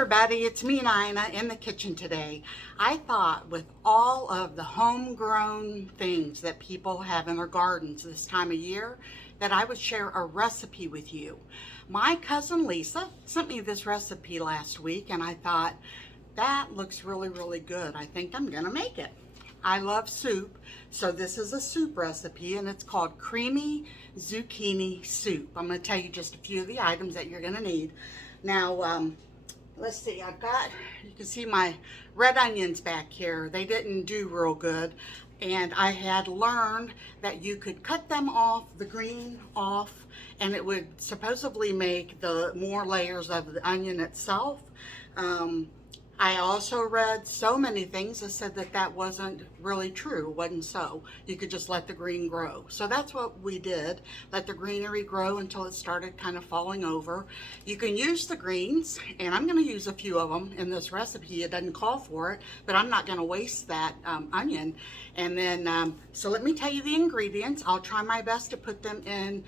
everybody, it's me, Nina, in the kitchen today. I thought with all of the homegrown things that people have in their gardens this time of year, that I would share a recipe with you. My cousin Lisa sent me this recipe last week and I thought, that looks really good. I think I'm gonna make it. I love soup, so this is a soup recipe and it's called creamy zucchini soup. I'm gonna tell you just a few of the items that you're gonna need. Now, let's see, you can see my red onions back here. They didn't do real good. And I had learned that you could cut them off, the green off, and it would supposedly make the more layers of the onion itself. I also read so many things that said that that wasn't really true, wasn't so. You could just let the green grow. So that's what we did, let the greenery grow until it started kind of falling over. You can use the greens, and I'm gonna use a few of them in this recipe. It doesn't call for it, but I'm not gonna waste that onion. And then, so let me tell you the ingredients. I'll try my best to put them in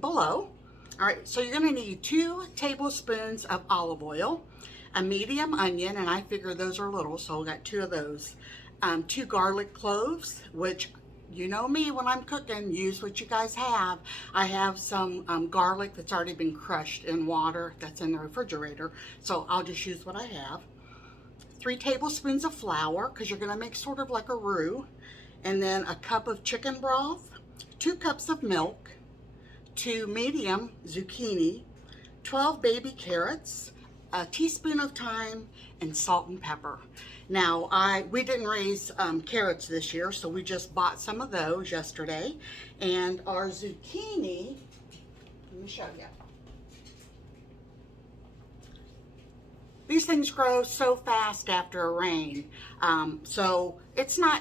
below. All right, so you're gonna need 2 tablespoons of olive oil, a medium onion, and I figure those are little, so I got 2 of those. 2 garlic cloves, which you know me when I'm cooking, use what you guys have. I have some garlic that's already been crushed in water that's in the refrigerator, so I'll just use what I have. 3 tablespoons of flour, because you're gonna make sort of like a roux, and then a cup of chicken broth, 2 cups of milk, 2 medium zucchini, 12 baby carrots, a teaspoon of thyme, and salt and pepper. Now, we didn't raise carrots this year, so we just bought some of those yesterday. And our zucchini, let me show you. These things grow so fast after a rain. So it's not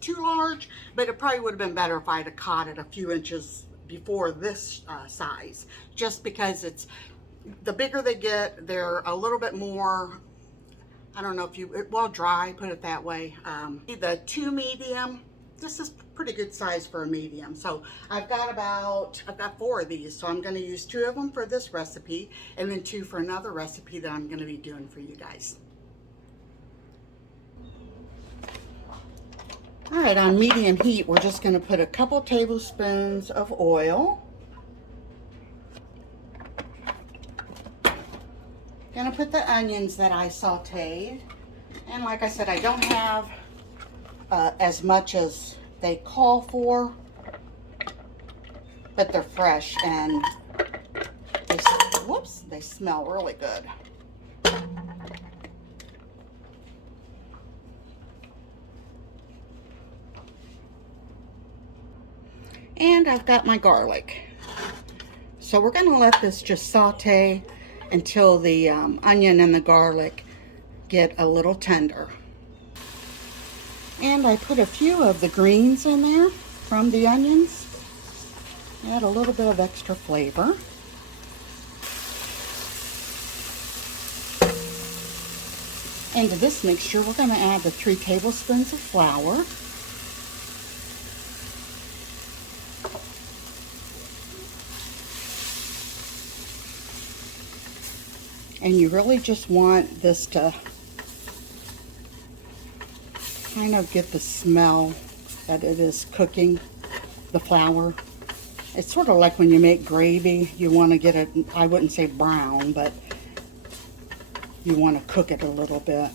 too large, but it probably would have been better if I'd have caught it a few inches before this size, just because the bigger they get, they're a little bit more, I don't know if dry, put it that way. The 2 medium, this is pretty good size for a medium. So I've got 4 of these, so I'm gonna use 2 of them for this recipe, and then 2 for another recipe that I'm gonna be doing for you guys. All right, on medium heat, we're just gonna put a couple tablespoons of oil. Gonna put the onions that I sauteed, and like I said, I don't have as much as they call for, but they're fresh and they smell really good. And I've got my garlic, so we're gonna let this just saute until the onion and the garlic get a little tender. And I put a few of the greens in there from the onions. Add a little bit of extra flavor. Into this mixture, we're going to add the 3 tablespoons of flour. And you really just want this to kind of get the smell that it is cooking, the flour. It's sort of like when you make gravy, you want to get it, I wouldn't say brown, but you want to cook it a little bit.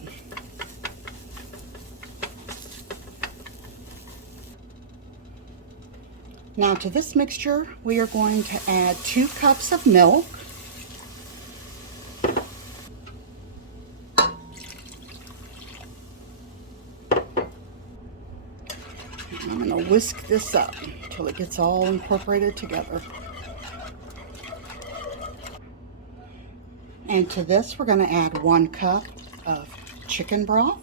Now to this mixture, we are going to add 2 cups of milk. I'm going to whisk this up until it gets all incorporated together. And to this, we're going to add 1 cup of chicken broth.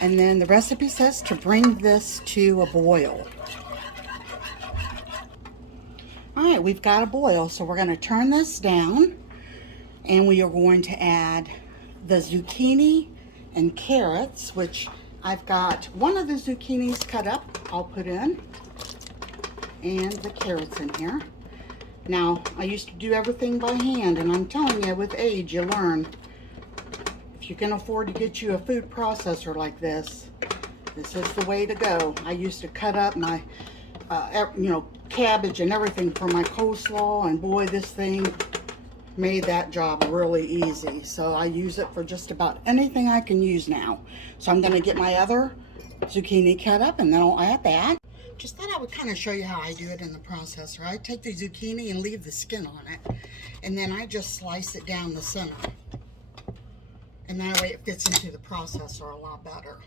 And then the recipe says to bring this to a boil. All right, we've got a boil, so we're going to turn this down, and we are going to add the zucchini and carrots, which I've got 1 of the zucchinis cut up, I'll put in, and the carrots in here. Now, I used to do everything by hand, and I'm telling you, with age, you learn. If you can afford to get you a food processor like this, this is the way to go. I used to cut up my, cabbage and everything for my coleslaw, and boy, this thing made that job really easy. So I use it for just about anything I can use now. So I'm gonna get my other zucchini cut up, and then I'll add that. Just thought I would kind of show you how I do it in the processor. I take the zucchini and leave the skin on it, and then I just slice it down the center. And that way it fits into the processor a lot better.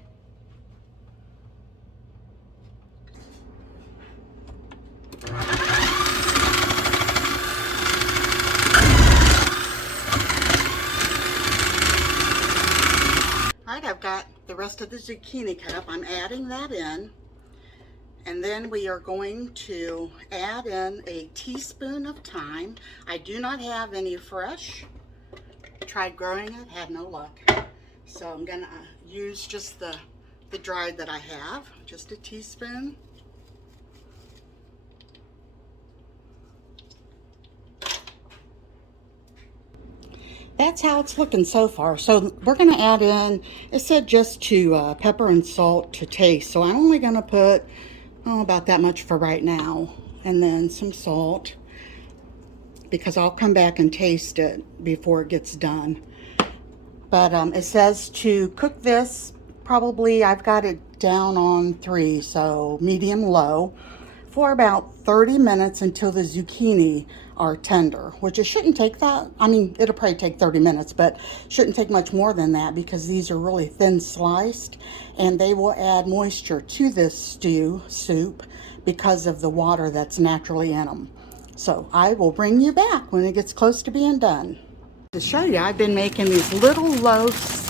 Alright, I've got the rest of the zucchini cut up. I'm adding that in. And then we are going to add in a teaspoon of thyme. I do not have any fresh. Tried growing it, had no luck. So I'm gonna use just the dried that I have, just a teaspoon. That's how it's looking so far. So we're gonna add in, it said just to pepper and salt to taste. So I'm only gonna put, about that much for right now. And then some salt, because I'll come back and taste it before it gets done. But it says to cook this, probably I've got it down on 3, so medium low, for about 30 minutes until the zucchini are tender, which it shouldn't take that. I mean, it'll probably take 30 minutes, but shouldn't take much more than that because these are really thin sliced, and they will add moisture to this soup because of the water that's naturally in them. So I will bring you back when it gets close to being done. To show you, I've been making these little loaves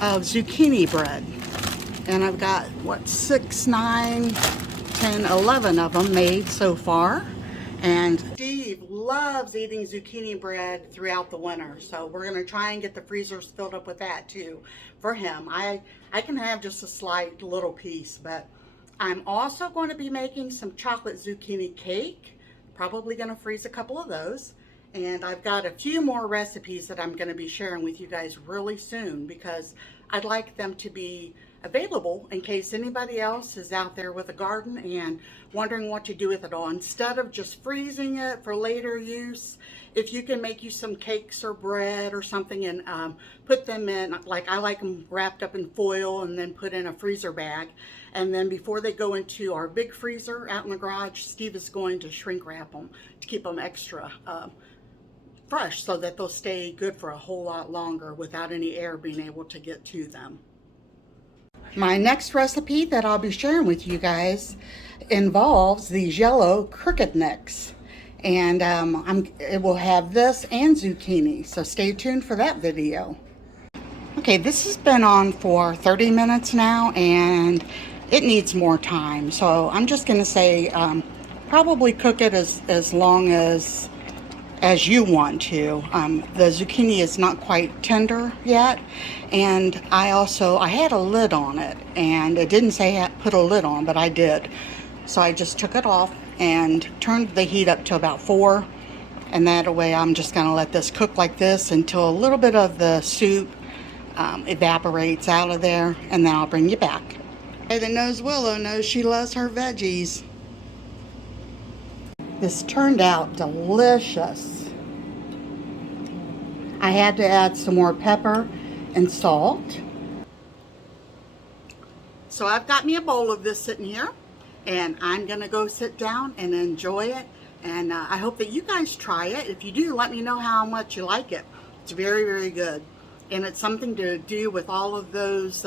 of zucchini bread. And I've got, 6, 9, 10, 11 of them made so far. And Steve loves eating zucchini bread throughout the winter. So we're gonna try and get the freezers filled up with that too for him. I can have just a slight little piece, but I'm also going to be making some chocolate zucchini cake. Probably gonna freeze a couple of those. And I've got a few more recipes that I'm going to be sharing with you guys really soon, because I'd like them to be available in case anybody else is out there with a garden and wondering what to do with it all. Instead of just freezing it for later use, if you can make you some cakes or bread or something and put them in, like I like them wrapped up in foil and then put in a freezer bag. And then before they go into our big freezer out in the garage, Steve is going to shrink wrap them to keep them extra fresh, so that they'll stay good for a whole lot longer without any air being able to get to them. My next recipe that I'll be sharing with you guys involves these yellow crooked necks, and it will have this and zucchini, so stay tuned for that video. Okay, this has been on for 30 minutes now, and it needs more time, so I'm just gonna say probably cook it as long as you want to. The zucchini is not quite tender yet, and I had a lid on it, and it didn't say put a lid on, but I did. So I just took it off and turned the heat up to about 4, and that way I'm just gonna let this cook like this until a little bit of the soup evaporates out of there, and then I'll bring you back. Hey, that knows Willow knows she loves her veggies. This turned out delicious. I had to add some more pepper and salt. So I've got me a bowl of this sitting here, and I'm gonna go sit down and enjoy it. And I hope that you guys try it. If you do, let me know how much you like it. It's very, very good. And it's something to do with all of those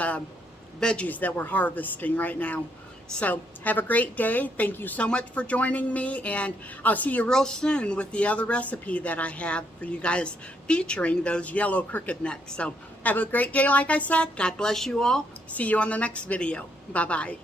veggies that we're harvesting right now. So have a great day. Thank you so much for joining me, and I'll see you real soon with the other recipe that I have for you guys featuring those yellow crooked necks. So have a great day, like I said. God bless you all. See you on the next video. Bye-bye.